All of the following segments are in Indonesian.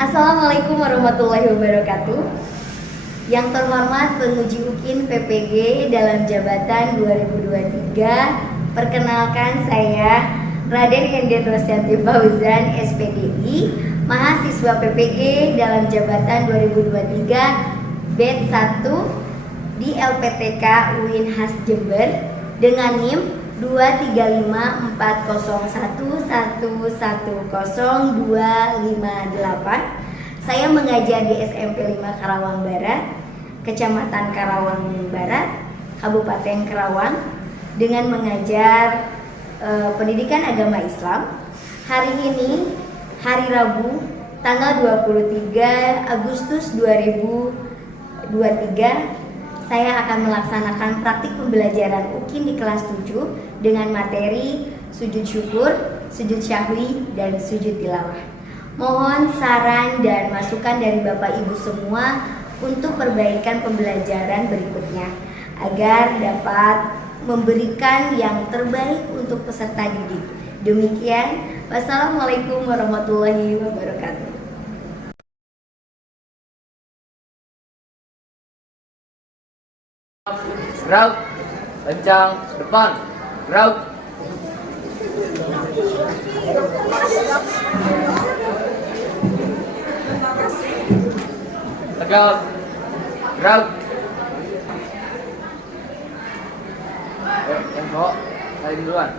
Assalamualaikum warahmatullahi wabarakatuh. Yang terhormat penguji UKIN PPG dalam jabatan 2023, perkenalkan saya Raden Henden Rosyati Fauzan SPDI, mahasiswa PPG dalam jabatan 2023 batch 1 di LPTK UIN Has Jember dengan NIM 23541110258. Saya mengajar di SMP 5 Karawang Barat, Kecamatan Karawang Barat, Kabupaten Karawang, dengan mengajar pendidikan agama Islam. Hari ini, hari Rabu, tanggal 23 Agustus 2023, saya akan melaksanakan praktik pembelajaran UKIN di kelas 7 dengan materi sujud syukur, sujud syahwi, dan sujud tilawah. Mohon saran dan masukan dari Bapak Ibu semua untuk perbaikan pembelajaran berikutnya agar dapat memberikan yang terbaik untuk peserta didik. Demikian, wassalamualaikum warahmatullahi wabarakatuh. Gerak, kencang, depan, gerak. Tegak, gerak. Yang kok, saling duluan.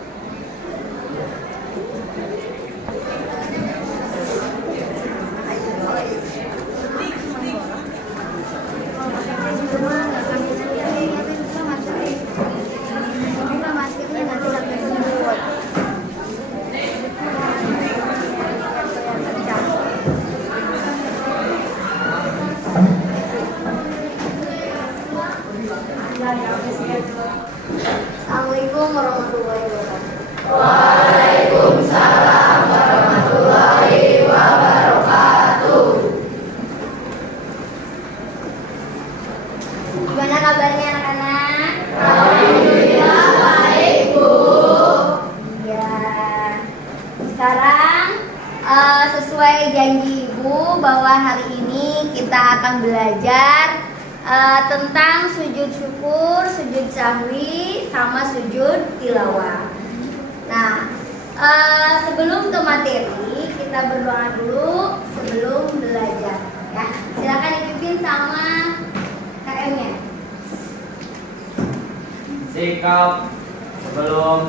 Assalamualaikum warahmatullahi wabarakatuh. Waalaikumsalam warahmatullahi wabarakatuh. Gimana kabarnya anak-anak? Alhamdulillah baik, Bu. Ya, sekarang sesuai janji Ibu bahwa hari ini kita akan belajar tentang sujud syukur, sujud sahwi, sama sujud tilawah. Nah, sebelum ke materi, kita berdoa dulu sebelum belajar. Ya, silakan dipimpin sama KM-nya. Sikap sebelum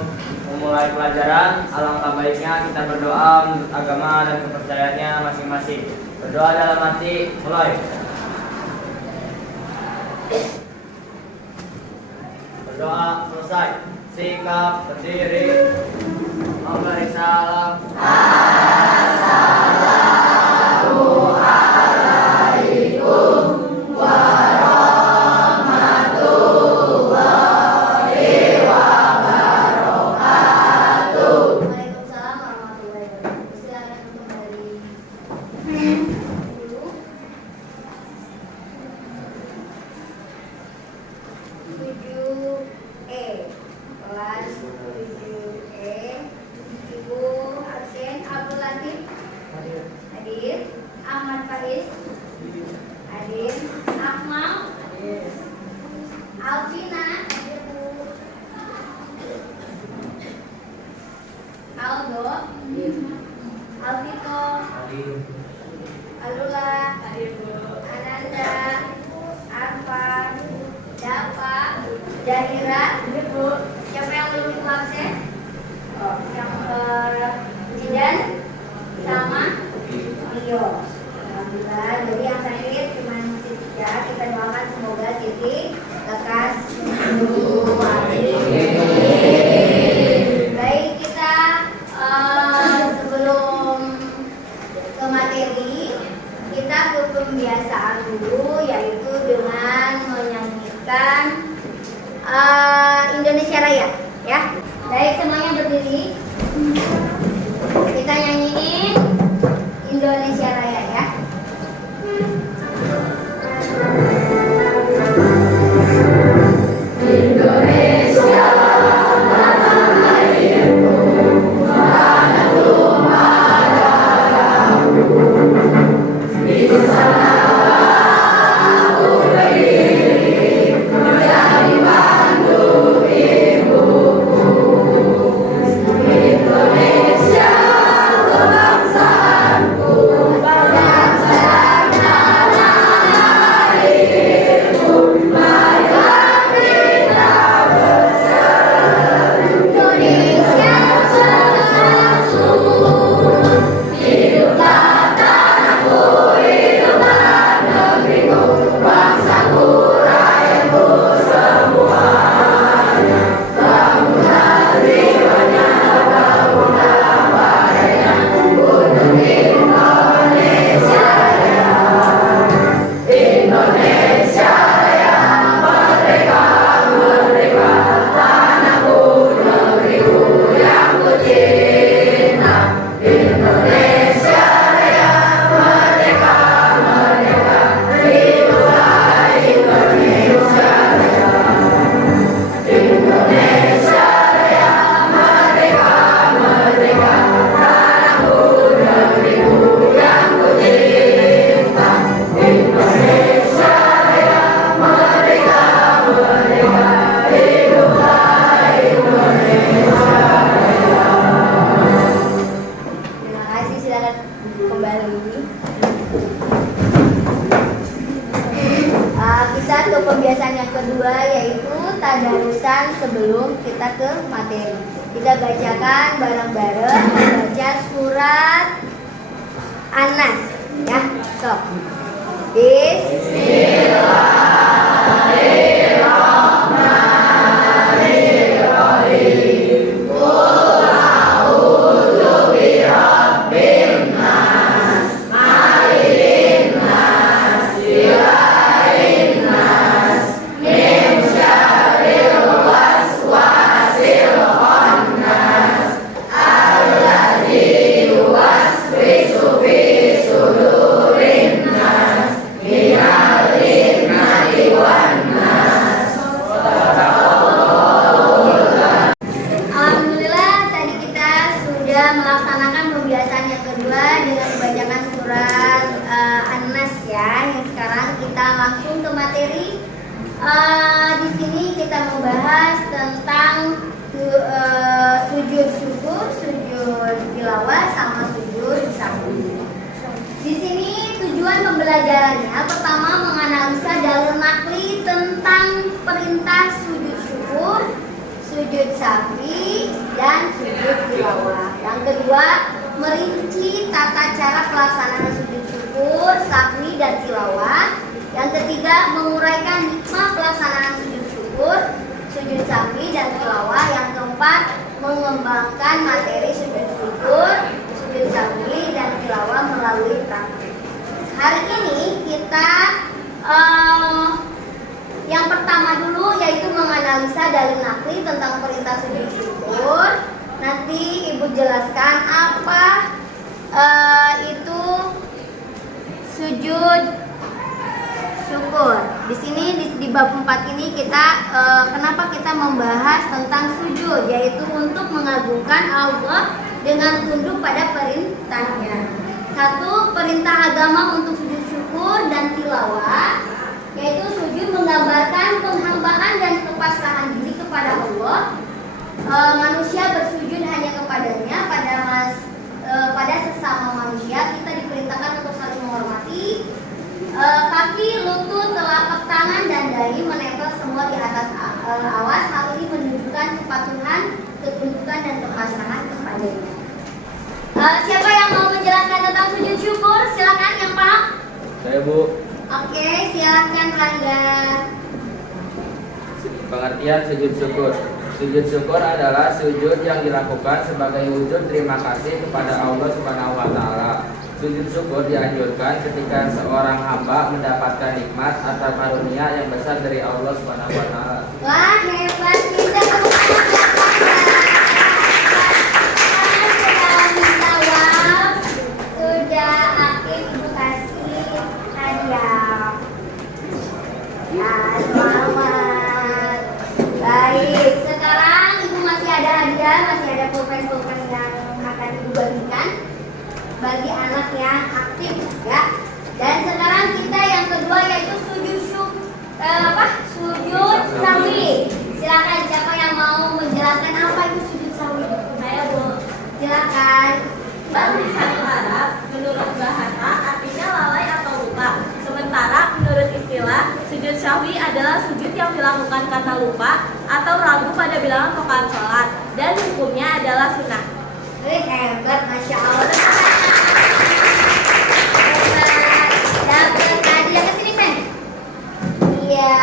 memulai pelajaran, alangkah baiknya kita berdoa menurut agama dan kepercayaannya masing-masing. Berdoa dalam hati, mulai. Berdoa selesai. Sikap berdiri. Memberi salam. Assalamualaikum warahmatullahi wabarakatuh. Waalaikumsalam warahmatullahi wabarakatuh. Silakan untuk dari dulu. 7E, kelas 7E. Ibu absen. Abdul Latif hadir. Ahmad Faiz hadir. Akmal, Alvina, Aldo, Alvito, Alula, Ananda, Arfan, Dapa, Jahira. Siapa yang belum absen? Yang Jidan sama Rio. Alhamdulillah. Jadi yang sakit cuma Siti ya. Kita doakan semoga Siti lekas sembuh. Baik, kita sebelum ke materi, kita butuh pembiasaan dulu, yaitu dengan menyanyikan Indonesia Raya, ya. Baik, semuanya berdiri. Kita nyanyiin Indonesia Raya, ya. Indonesia tanah airku, mana tuh ada Terima kasih, silakan kembali. Kita ke pembiasaan yang kedua, yaitu tadarusan sebelum kita ke materi. Kita bacakan bareng-bareng membaca surat An-Nas, ya. So, Alhamdulillah tadi kita sudah melaksanakan pembiasaan yang kedua dengan membacakan surat An-Nas, ya. Yang sekarang kita langsung ke materi. Di sini kita membahas tentang sujud syukur, sujud tilawah, sama sujud sahwi. Di sini tujuan pembelajarannya pertama menganalisa dalil nakli tentang perintah sujud syukur, sujud sahwi, dan sujud tilawah. Yang kedua, merinci tata cara pelaksanaan sujud syukur, sahwi, dan tilawah. Yang ketiga, menguraikan hikmah pelaksanaan sujud syukur, sujud sahwi, dan tilawah. Yang keempat, mengembangkan materi sujud syukur, sujud sahwi, dan tilawah melalui praktik. Hari ini kita yang pertama dulu yaitu menganalisa dalil nakli tentang perintah sujud syukur. Nanti Ibu jelaskan apa itu sujud syukur. Di sini di bab 4 ini kita kenapa kita membahas tentang sujud, yaitu untuk mengagungkan Allah dengan tunduk pada perintahnya. Satu, perintah agama untuk sujud syukur dan tilawah, yaitu sujud menggambarkan penghambaan dan kepasrahan diri kepada Allah. Manusia bersujud hanya kepadanya. Pada sesama manusia kita diperintahkan untuk saling menghormati. Kaki, lutut, telapak tangan, dan dahi menempel semua di atas awas. Hal ini menunjukkan kepatuhan, ketundukan, dan kepasrahan kepadanya. Siapa yang mau menjelaskan tentang sujud syukur? Silakan yang paham. Saya, Bu. Oke, silakan Rangga. Pengertian sujud syukur. Sujud syukur adalah sujud yang dilakukan sebagai wujud terima kasih kepada Allah Subhanahu wa taala. Sujud syukur dianjurkan ketika seorang hamba mendapatkan nikmat atau karunia yang besar dari Allah Subhanahu wa taala. Wah, hebat, kita tepuk tangan. Sudah aktif, Ibu kasih hadiah. Ya, selamat. Baik, sekarang Ibu masih ada hadiah, masih ada pulpen-pulpen yang akan Ibu bagikan bagi anak yang aktif, ya. Dan sekarang kita yang kedua yaitu sujud sahwi. Silakan siapa yang mau menjelaskan apa itu sujud sahwi? Saya, Bu. Silakan. Bahasa Arab menurut bahasa artinya lalai atau lupa. Sementara menurut istilah sujud sahwi adalah sujud yang dilakukan karena lupa atau ragu pada bilangan rakaat sholat dan hukumnya adalah sunnah. Hebat, masya Allah. Dapat hadiah ke sini, Pen. Iya,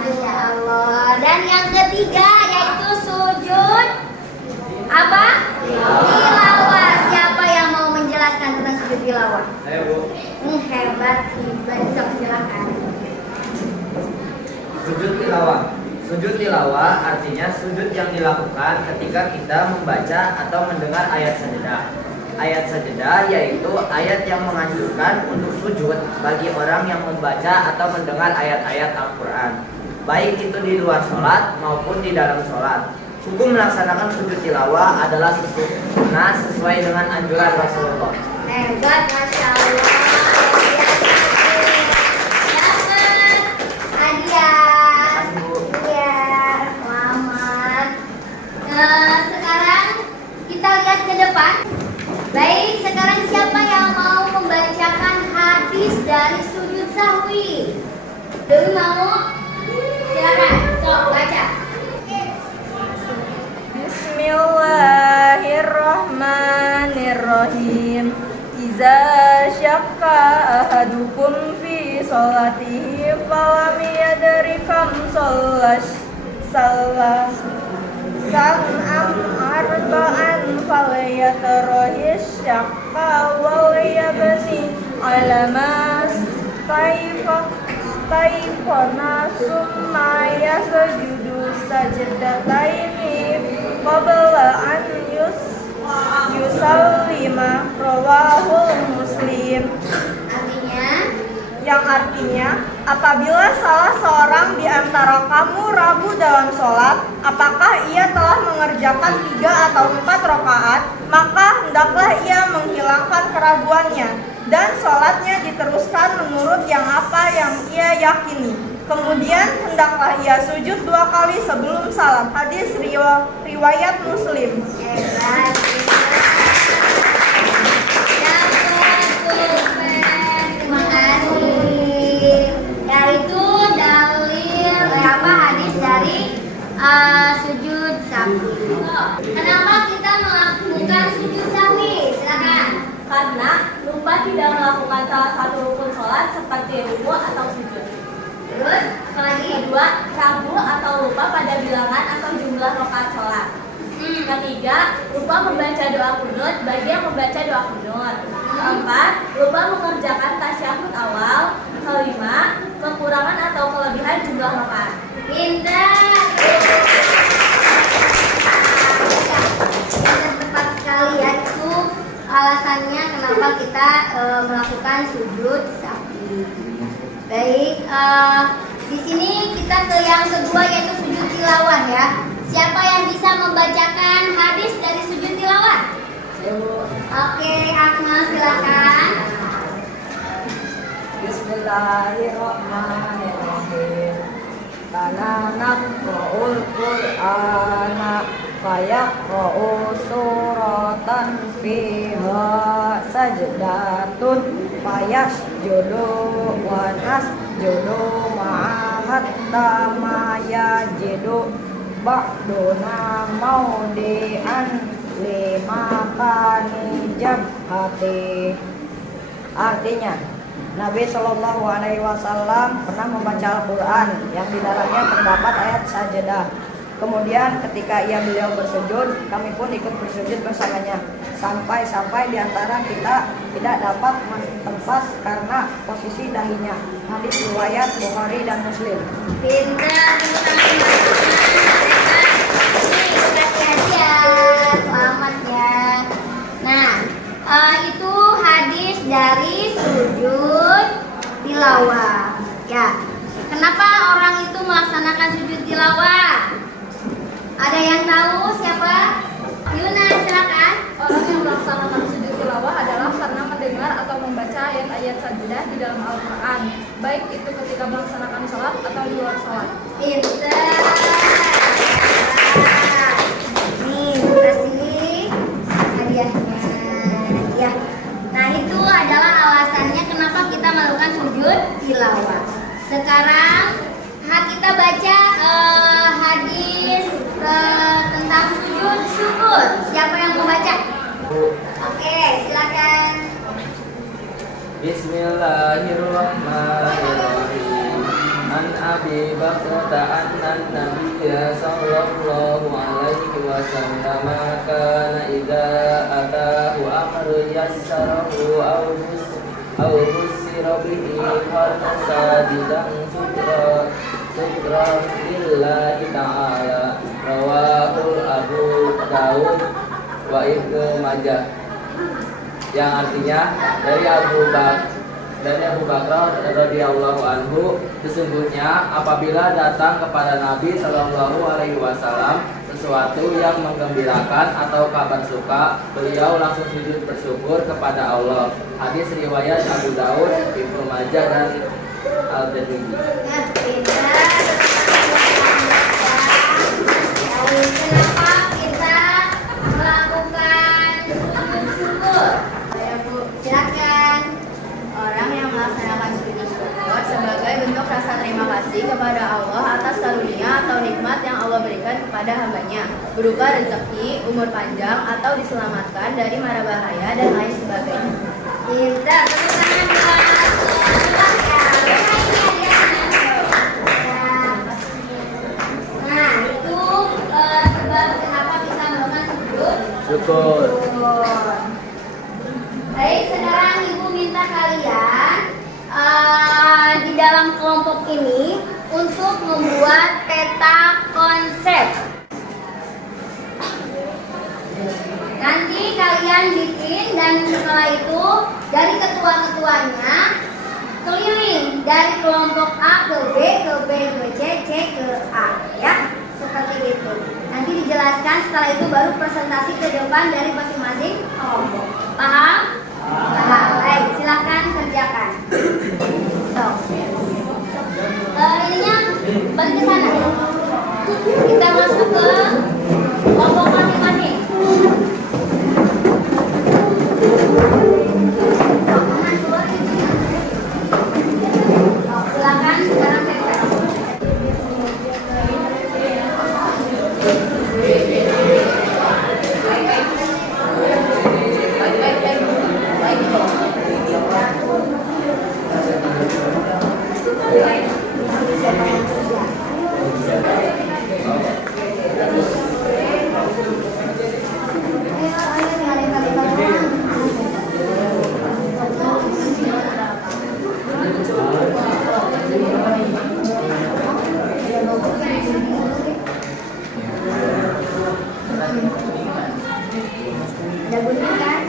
masya Allah. Dan yang ketiga yaitu sujud apa Ustaz Ibnu, silakan. Sujud tilawah. Sujud tilawah artinya sujud yang dilakukan ketika kita membaca atau mendengar ayat sajadah. Ayat sajadah yaitu ayat yang menganjurkan untuk sujud bagi orang yang membaca atau mendengar ayat-ayat Al-Quran, baik itu di luar sholat maupun di dalam sholat. Hukum melaksanakan sujud tilawah adalah sunnah sesuai dengan anjuran Rasulullah. Hebat, Masya Allah. Dapat hadiah. Iya, selamat. Sekarang kita lihat ke depan. Baik, sekarang siapa yang mau membacakan hadis dari sujud sahwi? Dewi mau? Silakan, sok baca. Bismillahirrahmanirrahim. Iza syakka ahadukum fi sholatihi falam yadri kam shollash sam'am arba'an falyatarahis syakka wal yabni alamas taifona summa yasjudu sajdataini qabla an yusallima rawahul Muslim. Yang artinya, apabila salah seorang di antara kamu ragu dalam sholat, apakah ia telah mengerjakan 3 atau 4 rakaat, maka hendaklah ia menghilangkan keraguannya dan sholatnya diteruskan menurut yang apa yang ia yakini. Kemudian hendaklah ia sujud 2 kali sebelum salam. Hadis riwayat Muslim. Sujud sahwi. Kenapa kita melakukan sujud sahwi? Silakan. Karena lupa tidak melakukan salah satu rukun sholat seperti ruku atau sujud. Terus, apalagi? Kedua, ragu atau lupa pada bilangan atau jumlah rakaat sholat. Ketiga, lupa membaca doa kunut bagi yang membaca doa kunut. Keempat, lupa mengerjakan tasyahud awal. Kelima, kekurangan atau kelebihan jumlah rakaat. Pintar. Tepat sekali ya, itu alasannya kenapa kita melakukan sujud sahwi. Baik, di sini kita ke yang kedua yaitu sujud tilawah ya. Siapa yang bisa membacakan hadis dari sujud tilawah? Oke, Akmal silakan. Bismillahirrahmanirrahim. Kana naqra'ul Qur'ana fayaqra'u suratan fiha sajdatun fayasjudu wa nasjudu ma'ahatta ma yajidu ba'duna maudi'an lima kani jabhati. Artinya, Nabi Shallallahu Alaihi Wasallam pernah membaca Al-Quran yang di dalamnya terdapat ayat sajadah. Kemudian ketika beliau bersujud, kami pun ikut bersujud bersamanya. Sampai di antara kita tidak dapat tempat karena posisi dahinya. Hadis riwayat Bukhari dan Muslim. Pintar, kasih hadiah, selamat ya. Nah, itu hadis dari sujud tilawah. Ya, kenapa orang itu melaksanakan sujud tilawah? Ada yang tahu siapa? Yuna, silakan. Orang yang melaksanakan sujud tilawah adalah karena mendengar atau membaca ayat-ayat sajadah di dalam Al-Quran, baik itu ketika melaksanakan sholat atau di luar sholat. Pintar. Nih, kasih hadiahnya. Ya. Nah, itu adalah alasannya kenapa kita melakukan sujud tilawah. Sekarang kita baca hadis tentang sujud syukur. Siapa yang mau baca? Oke, silakan. Bismillahirrahmanirrahim. An Abi Bakrata anna Nabiyya sallallahu alaihi wasallam kana idza atahu amrun yassarahu aw busira bihi sajidan sutra lillahi ta'ala. Rawahul Abu Daud wa Ibnu Majah. Yang artinya dari Abu Bakar radhiyallahu anhu, sesungguhnya apabila datang kepada Nabi Shallallahu alaihi wasallam sesuatu yang menggembirakan atau kabar suka, beliau langsung sujud bersyukur kepada Allah. Hadis riwayat Abu Daud, Ibnu Majah dan Al-Tirmidzi. Kenapa kita melakukan sujud syukur? Saya Bu, silakan. Orang yang melaksanakan sujud syukur sebagai bentuk rasa terima kasih kepada Allah atas karunia atau nikmat yang Allah berikan kepada hambanya, berupa rezeki, umur panjang, atau diselamatkan dari mara bahaya dan lain sebagainya. Kita tepuk tangan buat Nah, itu sebab kenapa kita melakukan sujud Syukur. Baik, sekarang Ibu minta kalian di dalam kelompok ini untuk membuat peta konsep. Nanti kalian bikin dan setelah itu dari ketua-ketuanya keliling dari kelompok A ke B, ke B ke C, C ke A, ya, seperti itu. Nanti dijelaskan, setelah itu baru presentasi ke depan dari masing-masing kelompok. Paham? Paham. Baik, silakan kerjakan. Ininya balik ke sana. Kita masuk ke kelompok masing-masing. Silakan sekarang tempel. Ada gunting kan?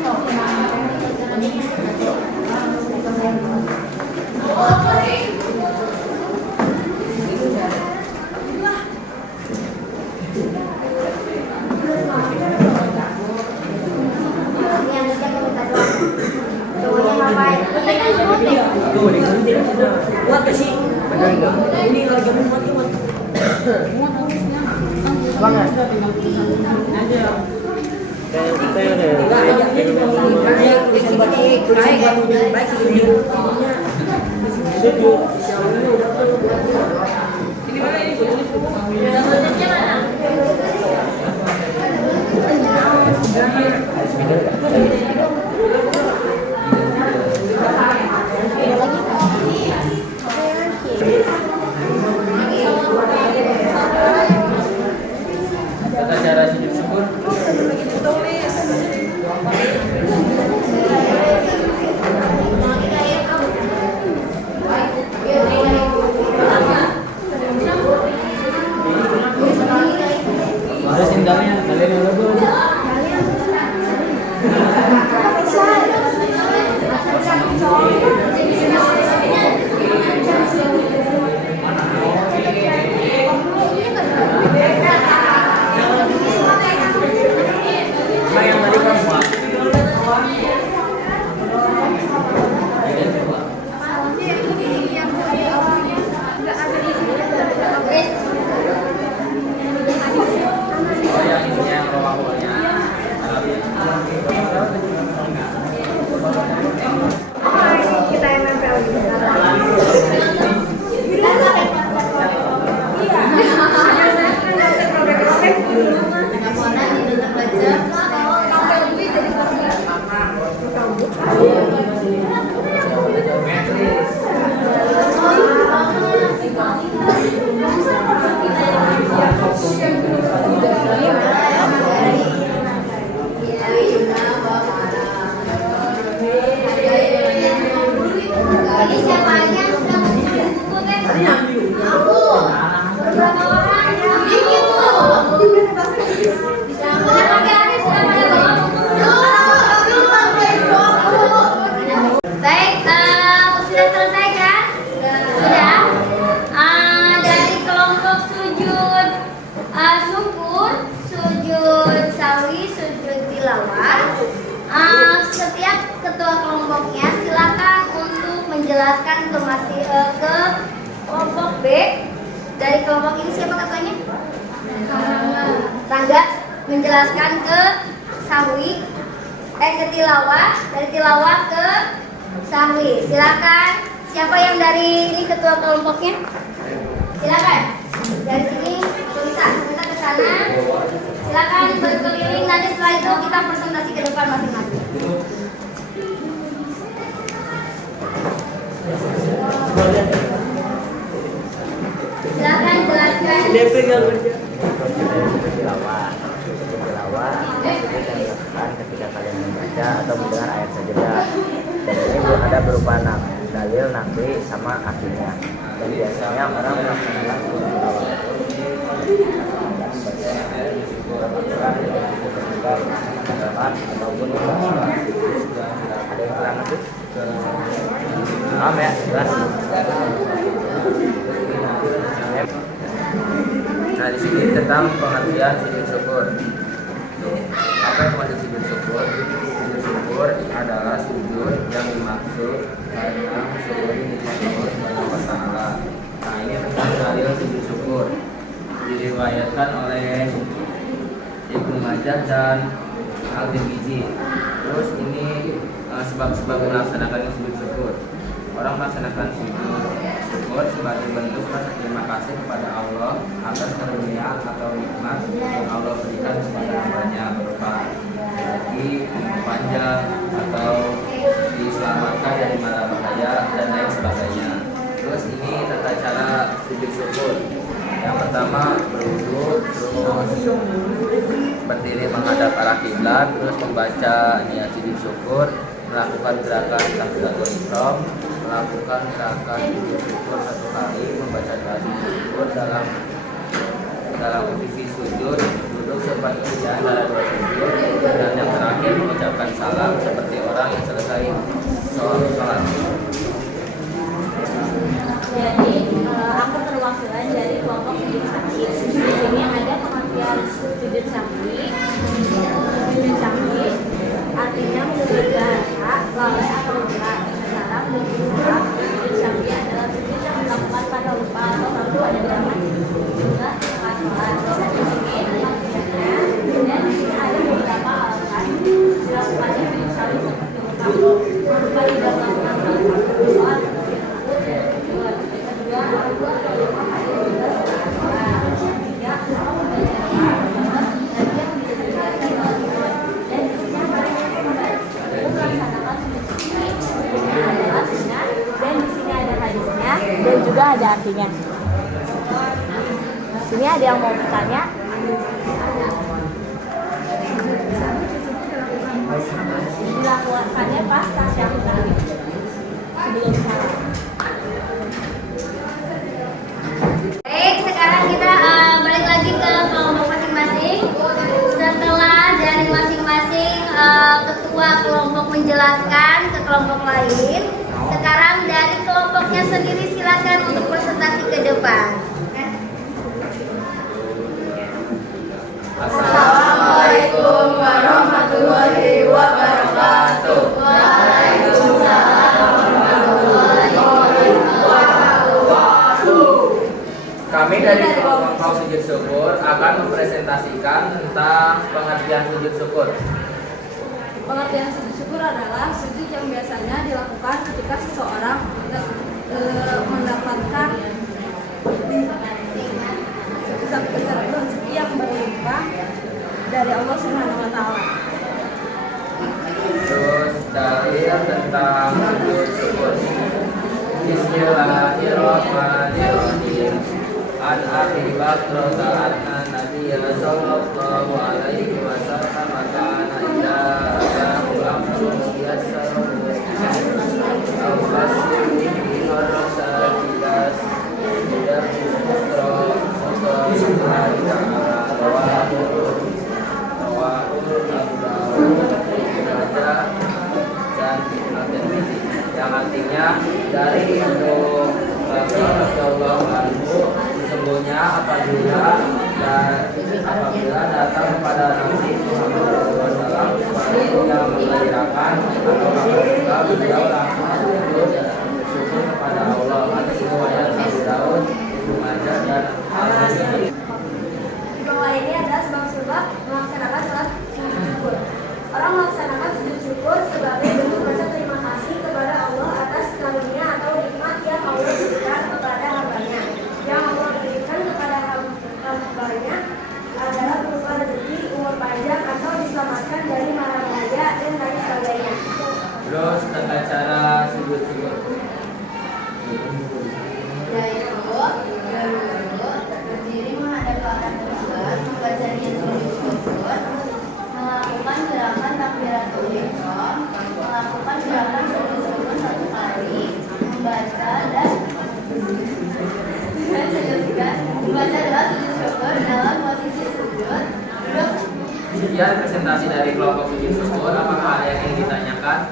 Tata cara sujud syukur. Ada sendalnya, kalian yang dulu. Yang tadi kamu Kita yang nempel di Dengan warna di dalam baca ketua kelompoknya silakan untuk menjelaskan ke kelompok B. Dari kelompok ini siapa ketuanya? Rangga menjelaskan ke Sahwi, ke Tilawah, dari Tilawah ke Sahwi. Silakan. Siapa yang dari ini ketua kelompoknya? Silakan. Dari sini kita ke sana. Silakan berkeliling. Nanti setelah itu kita presentasi ke depan masing-masing. Silakan jelaskan. Tilawah dilakukan ketika kalian membaca atau mendengar ayat sajadah. Dan ini ada berupa dalil, nakli, sama artinya. Dan biasanya orang melaksanakan ataupun ada yang kurang itu. Paham ya? Jelas. Nah, di sini tentang pengertian sujud syukur. Apa yang maksud sujud syukur? Sujud syukur adalah sujud yang dimaksud karena syukuri nikmat Allah Subhanahu wa taala. Nah, ini tentang dalil sujud syukur. Diriwayatkan oleh Ibnu Majah dan Al-Tirmidzi. Terus ini sebab-sebab melaksanakan sujud syukur. Orang melaksanakan sujud syukur sebagai bentuk rasa terima kasih kepada Allah atas karunia atau nikmat yang Allah berikan kepada hambanya berupa rezeki, umur panjang, atau diselamatkan dari mara bahaya dan lain sebagainya. Terus ini tata cara sujud syukur. Yang pertama berwudu, terus berdiri menghadap arah kiblat, terus membaca niat sujud syukur, melakukan gerakan takbiratul ihram, melakukan gerakan sujud syukur 1 kali, membaca doa sujud syukur dalam posisi sujud, duduk seperti antara 2 sujud, dan yang terakhir mengucapkan salam seperti orang yang selesai sholat. Jadi aku perwakilan dari kelompok sujud syahwi. Di sini ada pengertian sujud syahwi. Sujud syahwi artinya menurut bahasa lalai atau lupa. Secara menurut Islam, sujud syahwi adalah sujud yang dilakukan pada lupa atau waktu ada zaman juga sholat. Di sini pengertiannya dan di sini ada beberapa alasan dilakukannya sujud syahwi seperti berupa tidak melakukan sholat. Dan juga ada artinya. Sini ada yang mau bertanya? Dilakukannya pas tasyahud sebelum salat. Baik, sekarang kita balik lagi ke kelompok masing-masing. Setelah dari masing-masing ketua kelompok menjelaskan ke kelompok lain, sekarang dari kelompoknya sendiri silakan untuk presentasi ke depan. Assalamualaikum warahmatullahi wabarakatuh. Waalaikumsalam warahmatullahi wabarakatuh. Kami dari kelompok sujud syukur akan mempresentasikan tentang pengertian sujud syukur. Pengertian sujud syukur adalah sujud yang biasanya dilakukan ketika seseorang mendapatkan rezeki yang berlimpah dari Allah Subhanahu wa taala. Terus dalil tentang sujud syukur. Bismillahirrahmanirrahim. An Abi Bakr anna Nabiyya sallallahu alaihi wasallam kana idza atahu amrun yassaru aw fasiri fi ar-rasalidas yadhkuru Allah ta'ala rawahu Abu Dawud dan At-Tirmidzi, yang artinya dari Ibnu Bakr radhiyallahu anhu, sesungguhnya apabila datang kepada Nabi Muhammad SAW yang mengembirakan atau dari kelompok sujud syukur, apakah ada yang ingin ditanyakan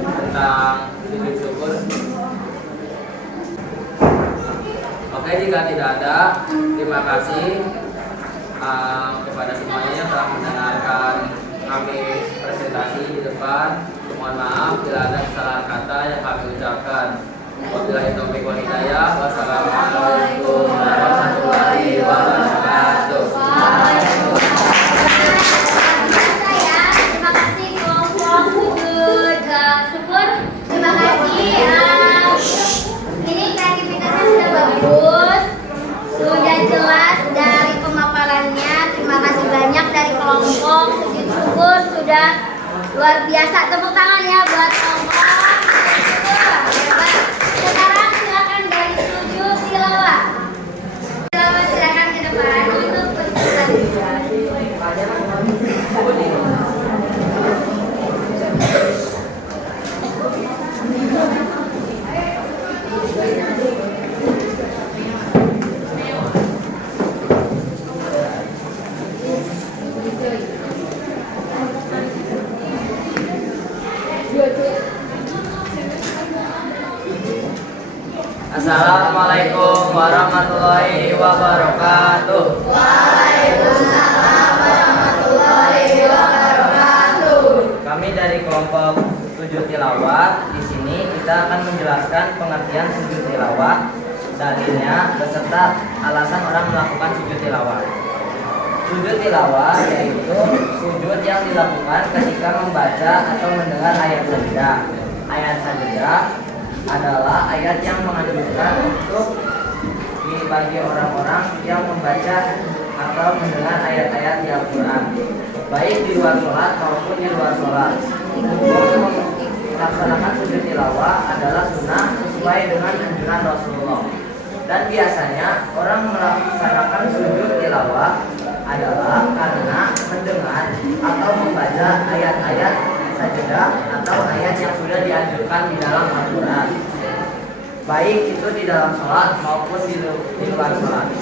tentang sujud syukur? Oke, jika tidak ada, terima kasih kepada semuanya yang telah mendengarkan kami presentasi di depan. Mohon maaf bila ada kesalahan kata yang kami ucapkan. Wabillahi taufiq wal hidayah. Wassalamualaikum warahmatullahi wabarakatuh. Terima kasih kelompok sujud syukur. Terima kasih. Ini kreativitasnya sudah bagus, sudah jelas dari pemaparannya. Terima kasih banyak dari kelompok sujud syukur, sudah luar biasa. Tepuk tangan ya buat kelompok syukur. Hebat. Sekarang silakan dari sujud tilawah. Tilawah silakan ke depan untuk presentasi. Assalamualaikum warahmatullahi wabarakatuh. Waalaikumsalam warahmatullahi wabarakatuh. Kami dari kelompok sujud tilawah. Di sini kita akan menjelaskan pengertian sujud tilawah, dalilnya beserta alasan orang melakukan sujud tilawah. Sujud tilawah yaitu sujud yang dilakukan ketika membaca atau mendengar ayat sajadah. Ayat sajadah adalah ayat yang menganjurkan untuk bagi orang-orang yang membaca atau mendengar ayat-ayat di Al-Quran, baik di luar sholat maupun di luar sholat. Hukum melaksanakan sujud tilawah adalah sunnah sesuai dengan anjuran Rasulullah. Dan biasanya orang melaksanakan sujud tilawah adalah karena mendengar atau membaca ayat-ayat sajadah atau ayat yang sudah dianjurkan di dalam Al-Quran, baik itu di dalam sholat maupun di luar sholat.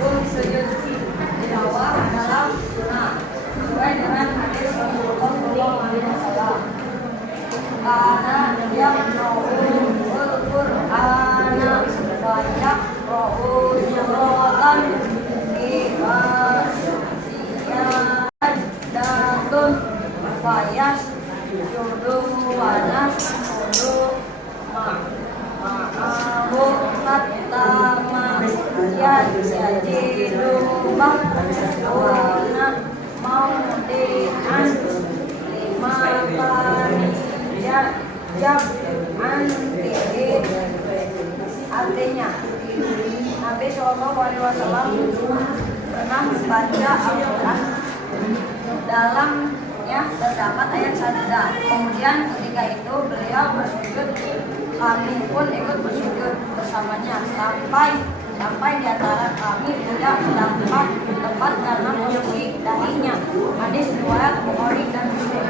Hukum sujud tilawah adalah sunnah sesuai dengan hadis Rasulullah SAW. Karena yang na'ul Qur'ana banyak ro'u suratan datun fayas yudu wanas yudu ma'ahu katama yajidu mahwana maudi'an lima kali jam'an ti'id. Artinya Nabi SAW pernah membaca Al-Quran, dalamnya terdapat ayat sajadah. Kemudian ketika itu beliau bersujud, kami pun ikut bersujud bersamanya sampai di antara kami tidak mendapat tempat karena posisi dahinya. Hadis riwayat Bukhari dan Muslim.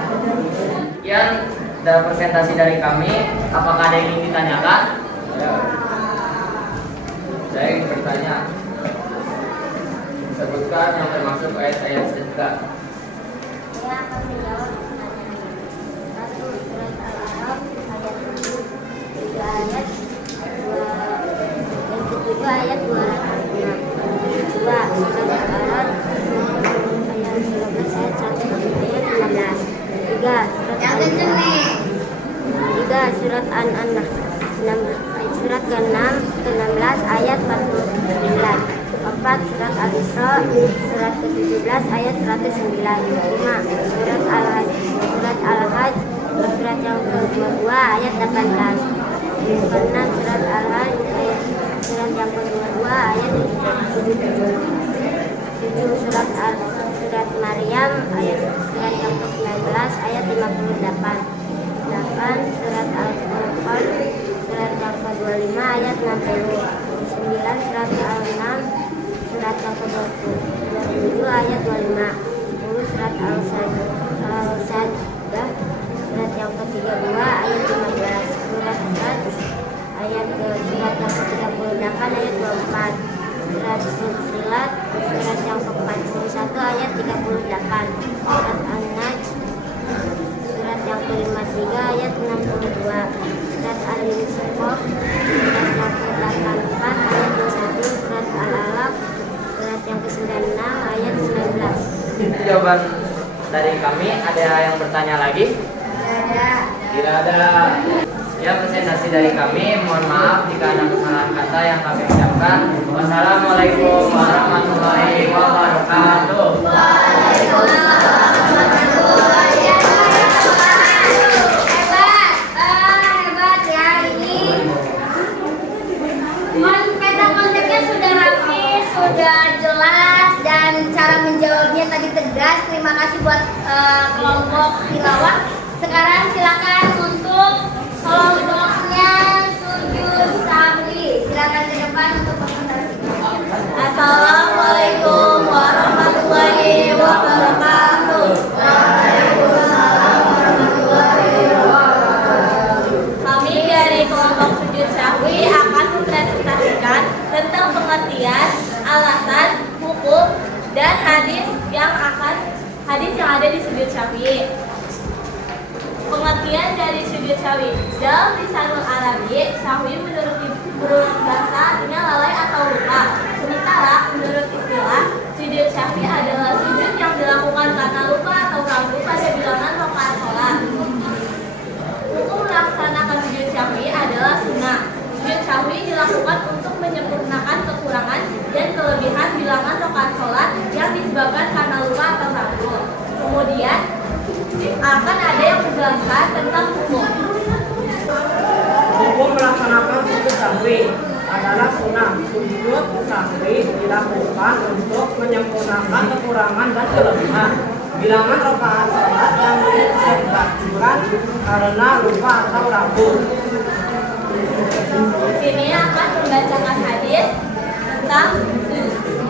Sekian dari presentasi dari kami. Apakah ada yang ingin ditanyakan? Ya. Saya ingin bertanya, sebutkan yang termasuk ayat-ayat sajadah. Saya akan menjawab pertanyaan ini. 1. Surat Al-Araf ayat 7, 3 ayat 2, yang ketiga ayat 206. 2. Surat Al-Araf ayat 12 ayat 1 ayat 15. 3. Surat An-An'am surat ke-6 ke-16 ayat 49. 4. Surat Al-Isra surat ke-17 ayat 109. 5. Surat Al-Hajj surat yang ke-22 ayat 18. 6. Surat Al-Hajj surat yang ke-22 ayat 7. Surat Maryam surat yang ke-19 ayat 58. 8. Surat Al-Furqan surat yang ke-25 ayat 60. 9. Surat Al-An'am surat yang ke-27 ayat 25. 10. Surat Al-Sajdah surat yang ke-32 ayat 15. Surat Sad surat yang ke-38 ayat 24. Surat surat Fussilat surat yang ke-41 ayat 38, surat An-Najm surat yang ke-53 ayat 62, surat Al-Insyiqaq surat yang ke-84 ayat 21, surat Al-Alaq surat yang ke-96 ayat 19. Jawaban dari kami, ada yang bertanya lagi? Tidak ada. Ya, presentasi dari kami. Mohon maaf jika ada kesalahan kata yang kami ucapkan. Wassalamualaikum warahmatullahi wabarakatuh. Hebat ya ini. Peta konsepnya sudah rapi, sudah jelas, dan cara menjawabnya tadi tegas. Terima kasih buat kelompok tilawah. Sekarang silakan untuk kelompoknya sujud sahwi. Silakan ke depan untuk presentasi. Assalamualaikum warahmatullahi wabarakatuh. Kami dari kelompok sujud sahwi akan mempresentasikan tentang pengertian, alasan, hukum, dan hadis yang ada di sujud sahwi. Pengertian dari sujud sahwi. Dalam lisanul Arabi, sahwi menurut bahasa artinya lalai atau lupa. Sementara menurut istilah, sujud sahwi adalah sujud yang dilakukan karena lupa atau ragu pada bilangan rakaat sholat. Hukum melaksanakan sujud sahwi adalah sunnah. Sujud sahwi dilakukan untuk menyempurnakan kekurangan dan kelebihan bilangan rakaat sholat yang disebabkan karena lupa atau ragu. Kemudian akan ada yang menjelaskan tentang hukum. Hukum melaksanakan sujud sahwi adalah sunnah. Sujud sahwi dilakukan untuk menyempurnakan kekurangan dan kelebihan bilangan rakaat sholat yang disebabkan karena lupa atau ragu. Di sini akan membacakan hadis tentang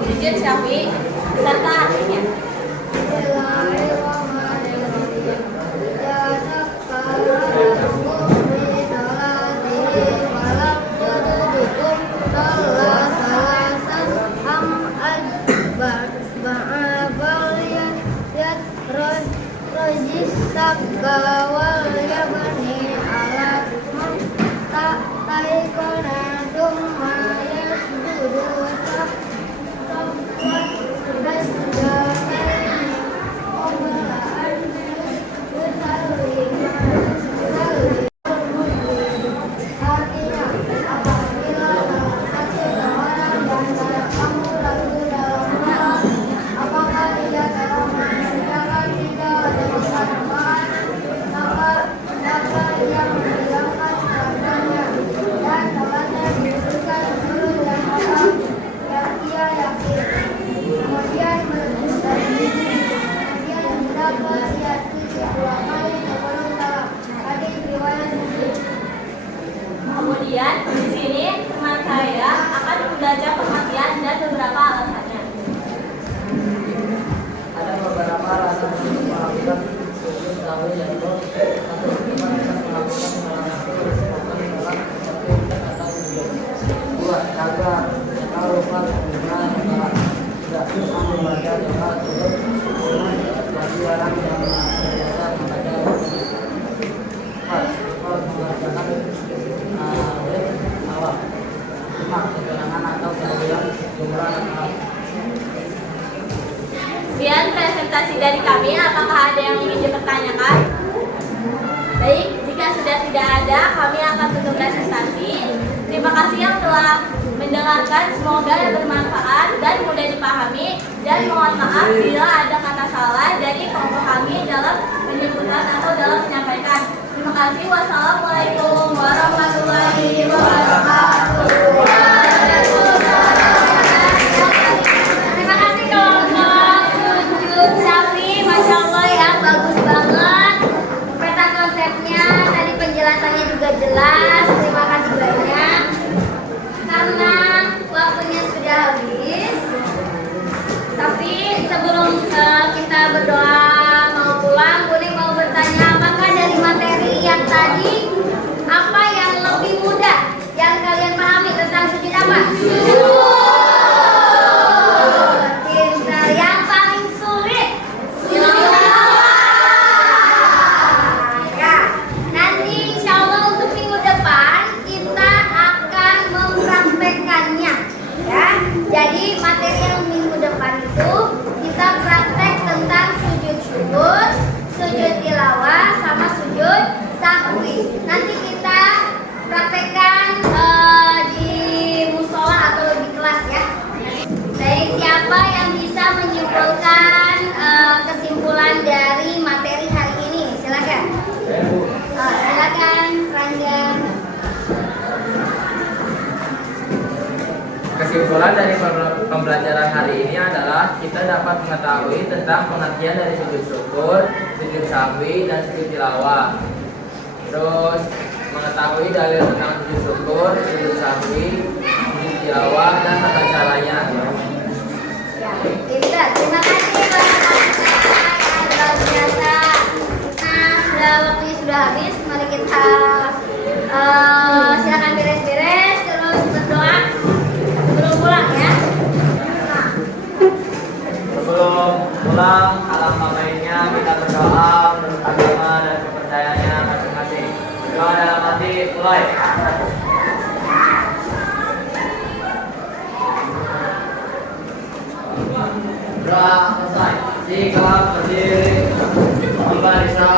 sujud sahwi serta artinya. Kawal ya bani alat tak taikona summa yasjudu safwat dasdani omelaan usalima artinya apabila hasil orang dan kamu lalu dalam malam apakah tidak dalam mengerjakan tidak ada manfaat maka yang menghilangkan padanya dan temannya diberikan surut dan maaf yang ia yakin. Kemudian dapat diatur 2 kali sebelum salam. Hadis riwayat Muslim. Kemudian di sini teman saya akan membaca pengertian dan beberapa alasannya. Ada beberapa alasan untuk melakukan sujud sahwi, yaitu satu, melakukan salah satu kesempatan sholat seperti ucap atau sujud. 2, jaga atau lupa sehingga sholat. 3, membaca doa turut bagi orang yang biasa membaca. 4, mengerjakan awal. 5, kekurangan atau kelebihan jumlah rakaat. Sekian presentasi dari kami. Apakah ada yang ingin dipertanyakan? Baik, jika sudah tidak ada, kami akan tutup presentasi. Terima kasih yang telah mendengarkan. Semoga bermanfaat dan mudah dipahami. Dan mohon maaf bila ada kata salah dari kelompok kami dalam menyebutkan atau dalam menyampaikan. Terima kasih. Wassalamualaikum warahmatullahi wabarakatuh. Terima kasih kelompok sujud sahwi. Masya Allah ya, bagus banget. Peta konsepnya, tadi penjelasannya juga jelas. Terima kasih banyak. Karena waktunya sudah habis, tapi sebelum kita berdoa mau pulang, boleh mau bertanya apakah dari materi yang tadi apa yang lebih mudah yang kalian pahami tentang sujud apa? Kesimpulan dari pembelajaran hari ini adalah kita dapat mengetahui tentang pengertian dari sujud syukur, sujud sahwi, dan sujud tilawah. Terus mengetahui dalil tentang sujud syukur, sujud sahwi, sujud tilawah, dan tata caranya. Ya, pintar. Terima kasih banyak luar biasa. Nah, waktunya sudah habis. Mari kita silakan beres-beres terus berdoa sebelum pulang ya. Sebelum pulang, alangkah baiknya kita berdoa menurut agama dan kepercayaannya masing-masing. Doa dalam hati, mulai. Doa selesai. Jika berdiri, membarisan